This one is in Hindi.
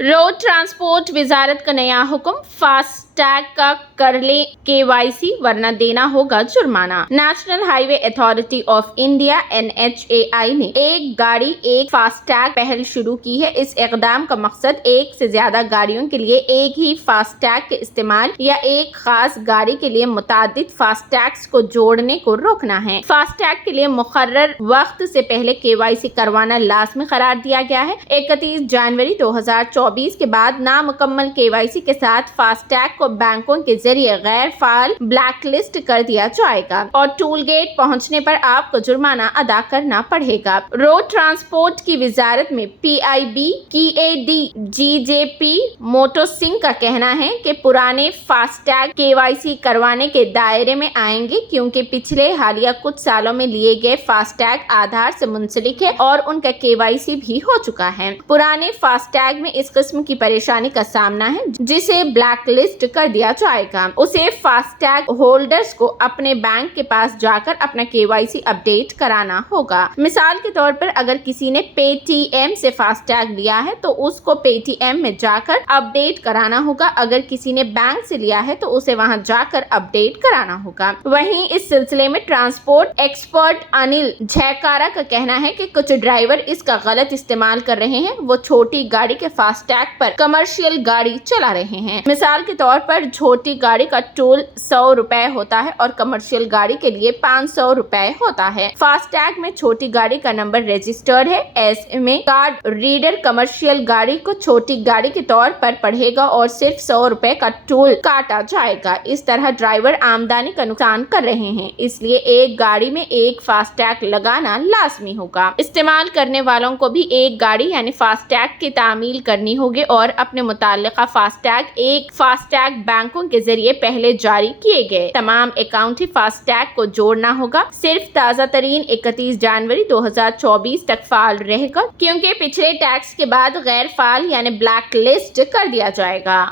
रोड ट्रांसपोर्ट वजारत का नया हुक्म, फास्टैग का कर ले KYC वरना देना होगा जुर्माना। National highway authority of India NHAI ने एक गाड़ी एक फास्टैग पहल शुरू की है। इस इकदाम का मकसद एक से ज्यादा गाड़ियों के लिए एक ही फास्टैग के इस्तेमाल या एक खास गाड़ी के लिए मुतादिद फास्टैग्स को जोड़ने को रोकना है। फास्टैग के लिए मुकर्रर वक्त से पहले KYC करवाना लाजमी करार दिया गया है। 31 जनवरी 2024 के बाद नामुकम्मल KYC के साथ फास्टैग को बैंकों के जरिए गैर फाल ब्लैकलिस्ट कर दिया जाएगा और टूल गेट पहुंचने पर आपको जुर्माना अदा करना पड़ेगा। रोड ट्रांसपोर्ट की वजारत में PIB KAD GJP मोटो सिंह का कहना है कि पुराने फास्टैग KYC करवाने के दायरे में आएंगे क्योंकि पिछले हालिया कुछ सालों में लिए गए फास्टैग आधार से मुंसलिक है और उनका KYC भी हो चुका है। पुराने फास्टैग में इस किस्म की परेशानी का सामना है जिसे ब्लैक लिस्ट कर दिया जाएगा। उसे फास्टैग होल्डर्स को अपने बैंक के पास जाकर अपना KYC अपडेट कराना होगा। मिसाल के तौर पर अगर किसी ने पेटीएम से फास्टैग लिया है तो उसको पेटीएम में जाकर अपडेट कराना होगा। अगर किसी ने बैंक से लिया है तो उसे वहां जाकर अपडेट कराना होगा। वहीं इस सिलसिले में ट्रांसपोर्ट एक्सपर्ट अनिल झैकारा का कहना है कि कुछ ड्राइवर इसका गलत इस्तेमाल कर रहे हैं। वो छोटी गाड़ी के फास्टैग पर कमर्शियल गाड़ी चला रहे हैं। मिसाल के तौर पर छोटी गाड़ी का टोल 100 रुपए होता है और कमर्शियल गाड़ी के लिए 500 रुपए होता है। फास्टैग में छोटी गाड़ी का नंबर रजिस्टर्ड है। ऐसे में कार्ड रीडर कमर्शियल गाड़ी को छोटी गाड़ी के तौर पर पढ़ेगा और सिर्फ 100 रुपए का टोल काटा जाएगा। इस तरह ड्राइवर आमदनी का नुकसान कर रहे हैं, इसलिए एक गाड़ी में एक फास्टैग लगाना लाजमी होगा। इस्तेमाल करने वालों को भी एक गाड़ी यानी फास्टैग की तामील करनी होगी और अपने मुताल्लिका फास्टैग एक फास्टैग बैंकों के जरिए पहले जारी किए गए तमाम अकाउंट ही फास्टैग को जोड़ना होगा। सिर्फ ताज़ा तरीन 31 जनवरी 2024 तक फाल रहेगा क्योंकि पिछले टैक्स के बाद गैर फाल यानी ब्लैक लिस्ट कर दिया जाएगा।